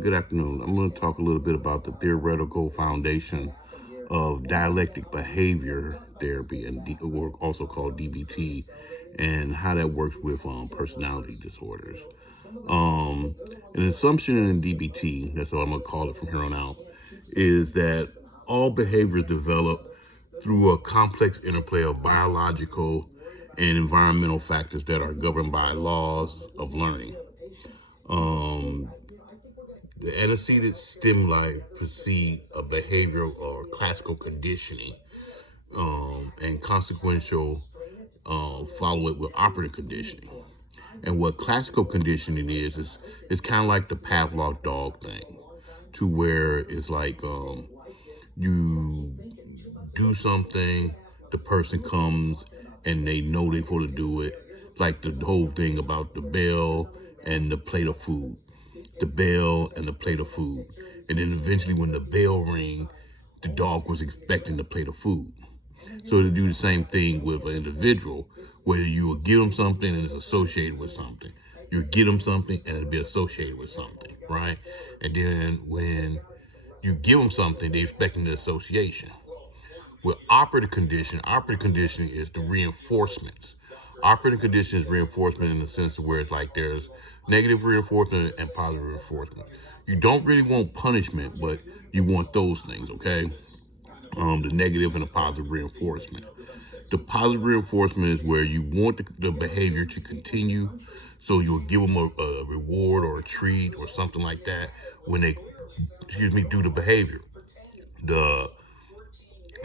Good afternoon. I'm going to talk a little bit about the theoretical foundation of dialectic behavior therapy, and also called DBT, and how that works with personality disorders. An assumption in DBT, that's what I'm going to call it from here on out, is that all behaviors develop through a complex interplay of biological and environmental factors that are governed by laws of learning. The antecedent stimuli precede a behavioral or classical conditioning, and consequential follow it with operative conditioning. And what classical conditioning is it's kind of like the Pavlov dog thing, to where it's like you do something, the person comes and they know they're supposed to do it. It's like the whole thing about the bell and the plate of food. The bell and the plate of food. And then eventually when the bell rang, the dog was expecting the plate of food. So to do the same thing with an individual, where you will give them something and it's associated with something. You get them something and it'll be associated with something, right? And then when you give them something, they're expecting the association. With operative conditioning is the reinforcements. Operative condition is reinforcement in the sense of where it's like there's negative reinforcement and positive reinforcement. You don't really want punishment, but you want those things, okay? The negative and the positive reinforcement. The positive reinforcement is where you want the behavior to continue, so you'll give them a reward or a treat or something like that when they, do the behavior. The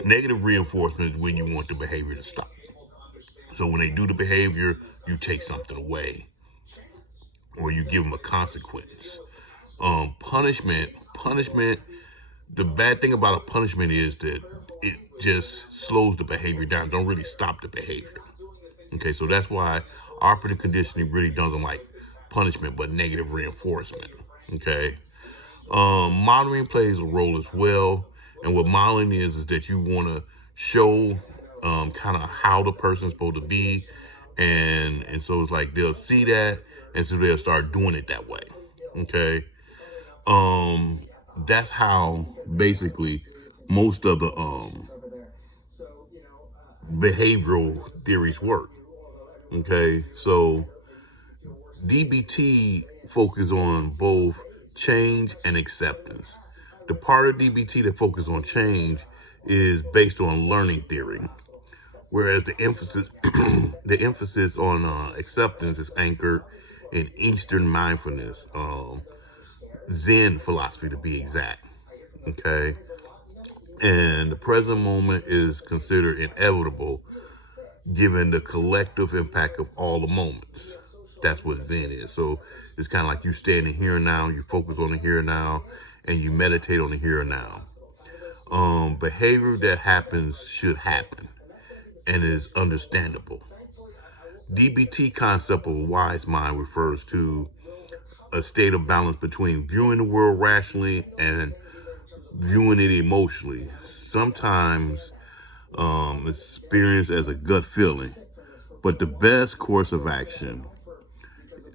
negative reinforcement is when you want the behavior to stop. So when they do the behavior, you take something away, or you give them a consequence. Punishment. The bad thing about a punishment is that it just slows the behavior down. Don't really stop the behavior. Okay, so that's why operative conditioning really doesn't like punishment, but negative reinforcement. Okay, modeling plays a role as well. And what modeling is that you want to show kind of how the person's supposed to be, and so it's like they'll see that, and so they'll start doing it that way. Okay, that's how basically most of the behavioral theories work. Okay, so DBT focuses on both change and acceptance. The part of DBT that focuses on change is based on learning theory, whereas the emphasis the emphasis on acceptance is anchored in Eastern mindfulness, Zen philosophy to be exact. Okay, and the present moment is considered inevitable given the collective impact of all the moments. That's what Zen is. So it's kind of like you stand in here and now, you focus on the here and now, and you meditate on the here and now. Behavior that happens should happen and is understandable. DBT concept of a wise mind refers to a state of balance between viewing the world rationally and viewing it emotionally. Sometimes it's experienced as a gut feeling, but the best course of action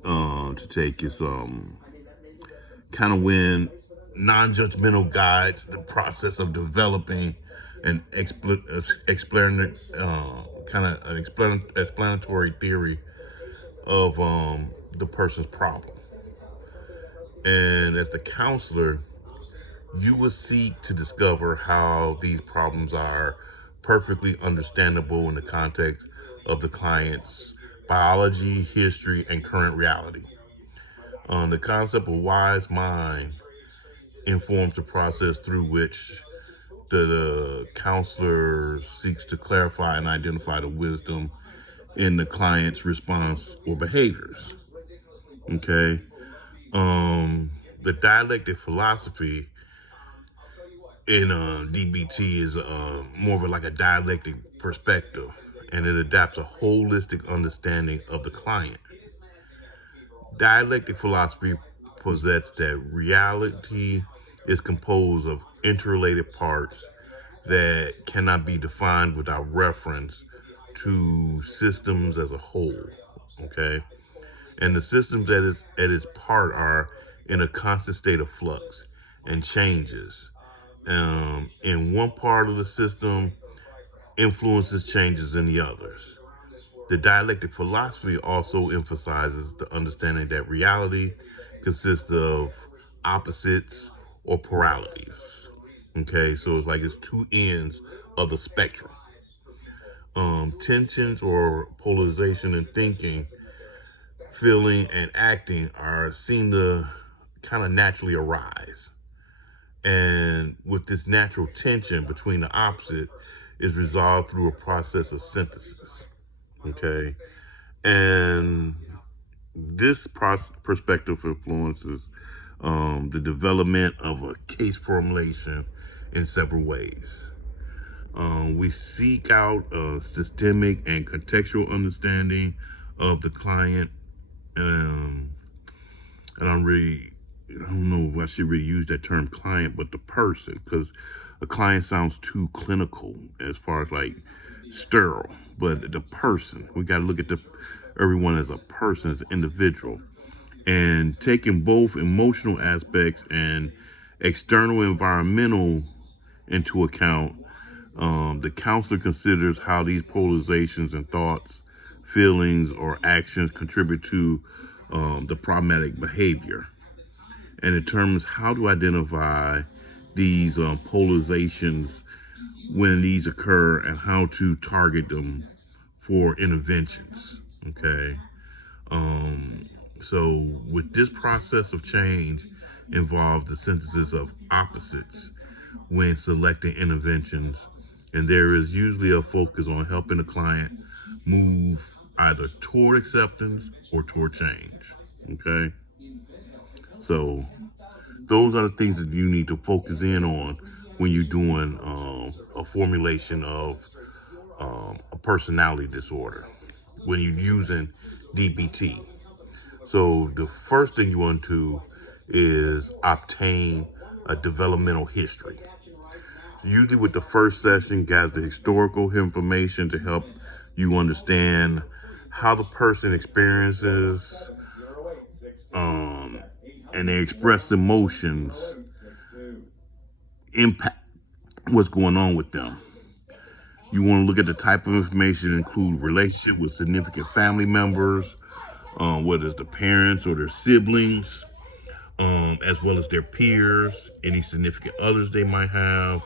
to take is kind of when non-judgmental guides the process of developing an explanatory theory of the person's problem. And as the counselor, you will seek to discover how these problems are perfectly understandable in the context of the client's biology, history, and current reality. The concept of wise mind informs the process through which the counselor seeks to clarify and identify the wisdom in the client's response or behaviors. Okay. The dialectic philosophy in DBT is more of like a dialectic perspective, and it adapts a holistic understanding of the client. Dialectic philosophy posits that reality is composed of interrelated parts that cannot be defined without reference to systems as a whole. Okay, and the systems at its part are in a constant state of flux and changes. In one part of the system influences changes in the others. The dialectic philosophy also emphasizes the understanding that reality consists of opposites or polarities. Okay, so it's like it's two ends of the spectrum. Tensions or polarization in thinking, feeling, and acting are seen to kind of naturally arise. And with this natural tension between the opposite is resolved through a process of synthesis. Okay. And this perspective influences the development of a case formulation in several ways. We seek out a systemic and contextual understanding of the client. Um, and I don't know if I should really use that term client, but the person, because a client sounds too clinical as far as like sterile. But the person, we got to look at everyone as a person, as an individual, and taking both emotional aspects and external environmental into account. The counselor considers how these polarizations and thoughts, feelings, or actions contribute to the problematic behavior, and determines how to identify these polarizations when these occur and how to target them for interventions. Okay. So with this process of change involves the synthesis of opposites when selecting interventions, and there is usually a focus on helping the client move either toward acceptance or toward change. Okay, so those are the things that you need to focus in on when you're doing a formulation of a personality disorder, when you're using DBT. So the first thing you want to is obtain a developmental history. Usually with the first session, gather historical information to help you understand how the person experiences and they express emotions impact what's going on with them. You want to look at the type of information, include relationship with significant family members, whether it's the parents or their siblings, as well as their peers, any significant others they might have,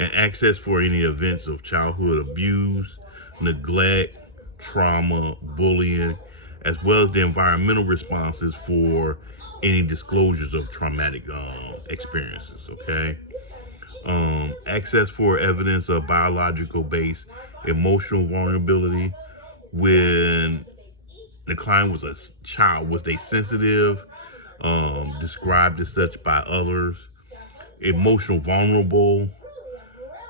and access for any events of childhood abuse, neglect, trauma, bullying, as well as the environmental responses for any disclosures of traumatic experiences. Okay. Access for evidence of biological based emotional vulnerability when the client was a child. Was they sensitive? Described as such by others. Emotional vulnerable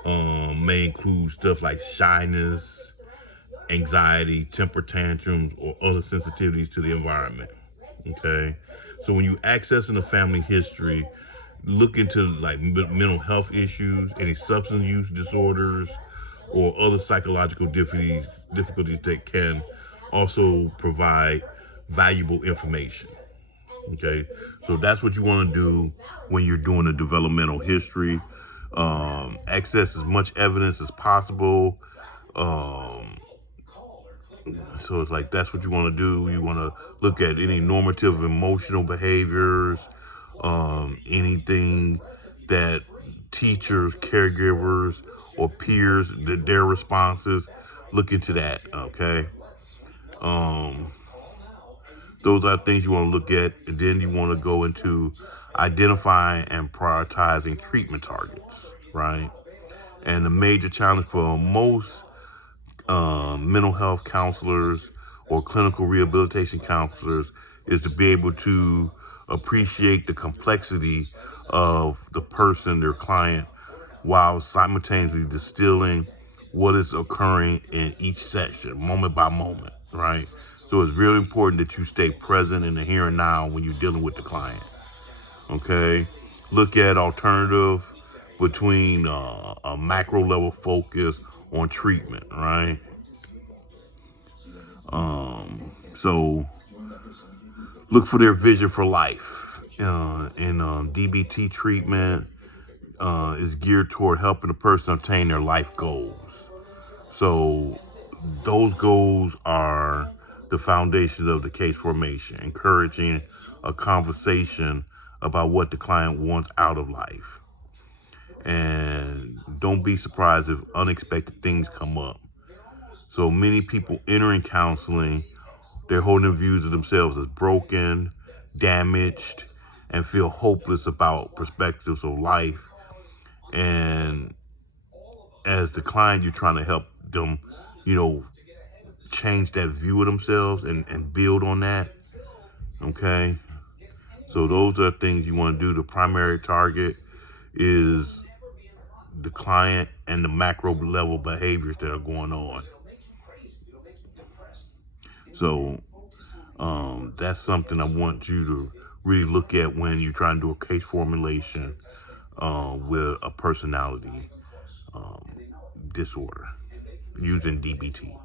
may include stuff like shyness, anxiety, temper tantrums, or other sensitivities to the environment. Okay, so when you accessing the family history, look into like mental health issues, any substance use disorders, or other psychological difficulties that can also provide valuable information. Okay, so that's what you want to do when you're doing a developmental history. Access as much evidence as possible. Um, so it's like that's what you want to do. You want to look at any normative emotional behaviors, anything that teachers, caregivers, or peers, their responses. Look into that. Okay. Um, Those are things you want to look at, and then you want to go into identifying and prioritizing treatment targets, right? And the major challenge for most mental health counselors or clinical rehabilitation counselors is to be able to appreciate the complexity of the person, their client, while simultaneously distilling what is occurring in each session, moment by moment, right? So it's really important that you stay present in the here and now when you're dealing with the client, okay? Look at alternative between a macro level focus on treatment, right? So look for their vision for life And DBT treatment is geared toward helping a person obtain their life goals. So those goals are the foundations of the case formation, encouraging a conversation about what the client wants out of life. And don't be surprised if unexpected things come up. So many people entering counseling, they're holding views of themselves as broken, damaged, and feel hopeless about perspectives of life. And as the client, you're trying to help them, you know, change that view of themselves and build on that. Okay. So those are things you want to do. The primary target is the client and the macro level behaviors that are going on. So that's something I want you to really look at when you're trying to do a case formulation with a personality disorder using DBT.